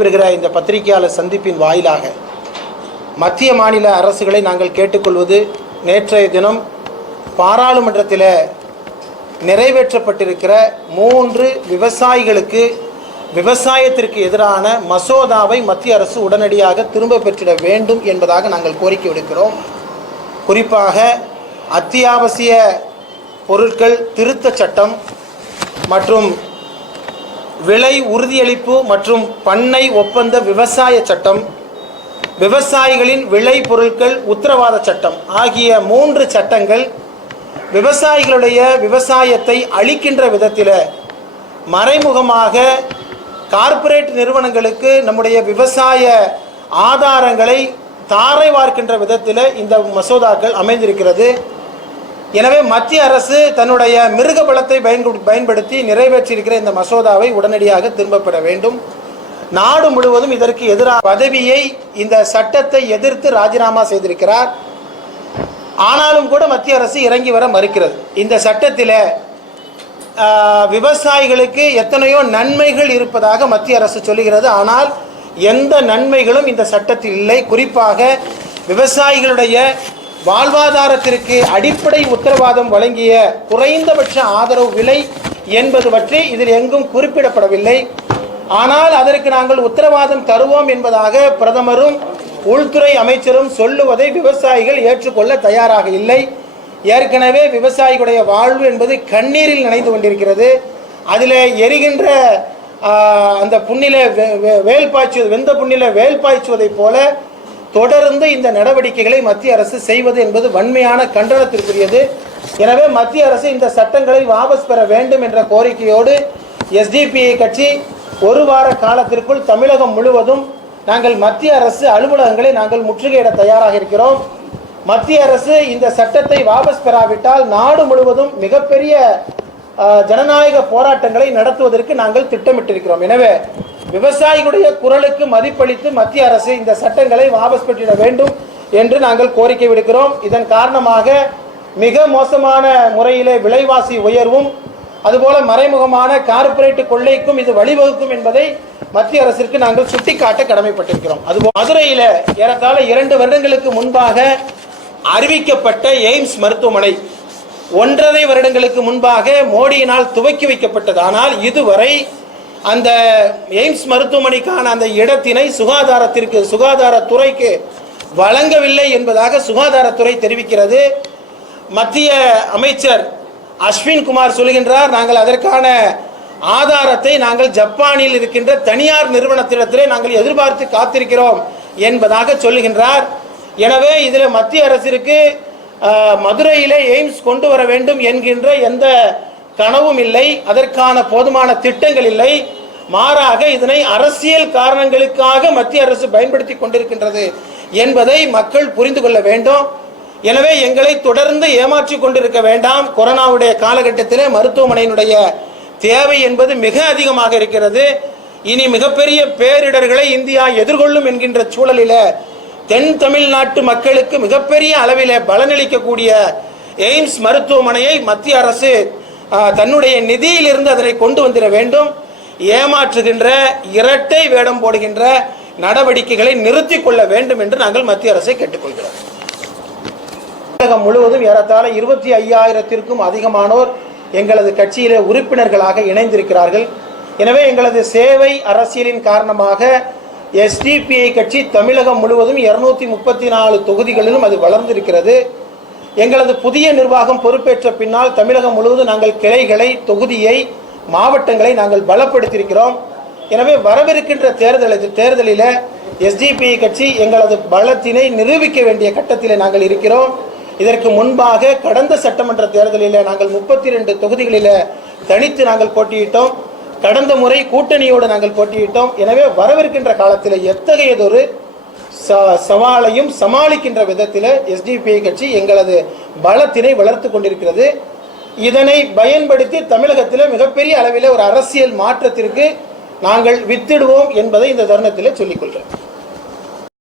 வருகிற இந்த பத்திரிகையாளர் சந்திப்பின் வாயிலாக மத்திய மாநில அரசுகளை நாங்கள் கேட்டுக்கொள்வது, நேற்றைய தினம் பாராளுமன்றத்தில் நிறைவேற்றப்பட்டிருக்கிற 3 விவசாயிகளுக்கு விவசாயத்திற்கு எதிரான மசோதாவை மத்திய அரசு உடனடியாக திரும்ப பெற்றிட வேண்டும் என்பதாக நாங்கள் கோரிக்கை விடுக்கிறோம். குறிப்பாக அத்தியாவசிய பொருட்கள் திருத்த சட்டம் மற்றும் விலை உறுதியளிப்பு மற்றும் பண்ணை ஒப்பந்த விவசாய சட்டம், விவசாயிகளின் விளை பொருட்கள் உத்தரவாத சட்டம் ஆகிய 3 சட்டங்கள் விவசாயிகளுடைய விவசாயத்தை அளிக்கின்ற விதத்தில் மறைமுகமாக கார்ப்பரேட் நிறுவனங்களுக்கு நம்முடைய விவசாய ஆதாரங்களை தாரை வார்க்கின்ற விதத்தில் இந்த மசோதாக்கள் அமைந்திருக்கிறது. எனவே மத்திய அரசு தன்னுடைய மிருக பலத்தை பயன்படுத்தி நிறைவேற்றியிருக்கிற இந்த மசோதாவை உடனடியாக திரும்ப பெற வேண்டும். நாடு முழுவதும் இதற்கு எதிராக பதவியை இந்த சட்டத்தை எதிர்த்து ராஜினாமா செய்திருக்கிறார். ஆனாலும் கூட மத்திய அரசு இறங்கி வர மறுக்கிறது. இந்த சட்டத்தில் விவசாயிகளுக்கு எத்தனையோ நன்மைகள் இருப்பதாக மத்திய அரசு சொல்லுகிறது. ஆனால் எந்த நன்மைகளும் இந்த சட்டத்தில் இல்லை. குறிப்பாக விவசாயிகளுடைய வாழ்வாதாரத்திற்கு அடிப்படை உத்தரவாதம் வழங்கிய குறைந்தபட்ச ஆதரவு விலை என்பது பற்றி இதில் எங்கும் குறிப்பிடப்படவில்லை. ஆனால் அதற்கு நாங்கள் உத்தரவாதம் தருவோம் என்பதாக பிரதமரும் உள்துறை அமைச்சரும் சொல்லுவதை விவசாயிகள் ஏற்றுக்கொள்ள தயாராக இல்லை. ஏற்கனவே விவசாயிகளுடைய வாழ்வு என்பது கண்ணீரில் நனைந்து கொண்டிருக்கிறது. அதில் எரிகின்ற அந்த புண்ணில வேல் பாய்ச்சுவது, வெந்த புண்ணில வேல் பாய்ச்சுவதைப் போல தொடர்ந்து இந்த நடவடிக்கைகளை மத்திய அரசு செய்வது என்பது வன்மையான கண்டனத்திற்குரியது. எனவே மத்திய அரசு இந்த சட்டங்களை வாபஸ் பெற வேண்டும் என்ற கோரிக்கையோடு எஸ்டிபிஐ கட்சி 1 வார காலத்திற்குள் தமிழகம் முழுவதும் நாங்கள் மத்திய அரசு அலுவலகங்களை நாங்கள் முற்றுகையிட தயாராக இருக்கிறோம். மத்திய அரசு இந்த சட்டத்தை வாபஸ் பெறாவிட்டால் நாடு முழுவதும் மிகப்பெரிய ஜனநாயக போராட்டங்களை நடத்துவதற்கு நாங்கள் திட்டமிட்டிருக்கிறோம். எனவே விவசாயிகளுடைய குரலுக்கு மதிப்பளித்து மத்திய அரசு இந்த சட்டங்களை வாபஸ் பெற்றிட வேண்டும் என்று நாங்கள் கோரிக்கை விடுக்கிறோம். இதன் காரணமாக மிக மோசமான முறையிலே விலைவாசி உயர்வும் அதுபோல மறைமுகமான கார்ப்பரேட் கொள்ளைக்கும் இது வழிவகுக்கும் என்பதை மத்திய அரசிற்கு நாங்கள் சுட்டிக்காட்ட கடமைப்பட்டிருக்கிறோம். அதுபோல் மதுரையில் ஏறத்தாழ 2 வருடங்களுக்கு முன்பாக அறிவிக்கப்பட்ட எய்ம்ஸ் மருத்துவமனை 1.5 வருடங்களுக்கு முன்பாக மோடியினால் துவக்கி வைக்கப்பட்டது. ஆனால் இதுவரை அந்த எய்ம்ஸ் மருத்துவமனைக்கான அந்த இடத்தினை சுகாதாரத்துறைக்கு வழங்கவில்லை என்பதாக சுகாதாரத்துறை தெரிவிக்கிறது. மத்திய அமைச்சர் அஸ்வின் குமார் சொல்கின்றார், நாங்கள் அதற்கான ஆதாரத்தை நாங்கள் ஜப்பானில் இருக்கின்ற தனியார் நிறுவனத்திடத்திலே நாங்கள் எதிர்பார்த்து காத்திருக்கிறோம் என்பதாக சொல்லுகின்றார். எனவே இதில் மத்திய அரசிற்கு மதுரையிலே எய்ம்ஸ் கொண்டு வர வேண்டும் என்கின்ற எந்த கனவும் இல்லை, அதற்கான போதுமான திட்டங்கள் இல்லை. மாறாக இதனை அரசியல் காரணங்களுக்காக மத்திய அரசு பயன்படுத்தி கொண்டிருக்கின்றது என்பதை மக்கள் புரிந்து கொள்ள வேண்டும். எனவே எங்களை தொடர்ந்து ஏமாற்றி கொண்டிருக்க வேண்டாம். கொரோனாவுடைய காலகட்டத்திலே மருத்துவமனையினுடைய தேவை என்பது மிக அதிகமாக இருக்கிறது. இனி மிகப்பெரிய பேரிடர்களை இந்தியா எதிர்கொள்ளும் என்கின்ற சூழலில் தென் தமிழ்நாட்டு மக்களுக்கு மிகப்பெரிய அளவில் பலனளிக்கக்கூடிய எய்ம்ஸ் மருத்துவமனையை மத்திய அரசு தன்னுடைய நிதியிலிருந்து அதனை கொண்டு வந்துட வேண்டும். ஏமாற்றுகின்ற இரட்டை வேடம் போடுகின்ற நடவடிக்கைகளை நிறுத்தி கொள்ள வேண்டும் என்று நாங்கள் மத்திய அரசை கேட்டுக்கொள்கிறோம். தமிழகம் முழுவதும் ஏறத்தாழ 25,000க்கும் அதிகமானோர் எங்களது கட்சியிலே உறுப்பினர்களாக இணைந்திருக்கிறார்கள். எனவே எங்களது சேவை அரசியலின் காரணமாக எஸ்டிபிஐ கட்சி தமிழகம் முழுவதும் 234 தொகுதிகளிலும் அது வளர்ந்திருக்கிறது. எங்களது புதிய நிர்வாகம் பொறுப்பேற்ற பின்னால் தமிழகம் முழுவதும் நாங்கள் கிளைகளை, தொகுதியை, மாவட்டங்களை நாங்கள் பலப்படுத்தியிருக்கிறோம். எனவே வரவிருக்கின்ற தேர்தலில் எஸ்டிபிஐ கட்சி எங்களது பலத்தினை நிரூபிக்க வேண்டிய கட்டத்தில் நாங்கள் இருக்கிறோம். இதற்கு முன்பாக கடந்த சட்டமன்ற தேர்தலில் நாங்கள் 32 தொகுதிகளில் தனித்து நாங்கள் போட்டியிட்டோம். கடந்த முறை கூட்டணியோடு நாங்கள் போட்டியிட்டோம். எனவே வரவிருக்கின்ற காலத்தில் எத்தகையதொரு சவாலையும் சமாளிக்கின்ற விதத்தில் எஸ்டிபிஐ கட்சி எங்களது பலத்தினை வளர்த்து கொண்டிருக்கிறது. இதனை பயன்படுத்தி தமிழகத்தில் மிகப்பெரிய அளவில் ஒரு அரசியல் மாற்றத்திற்கு நாங்கள் வித்திடுவோம் என்பதை இந்த தருணத்தில் சொல்லிக்கொள்கிறேன்.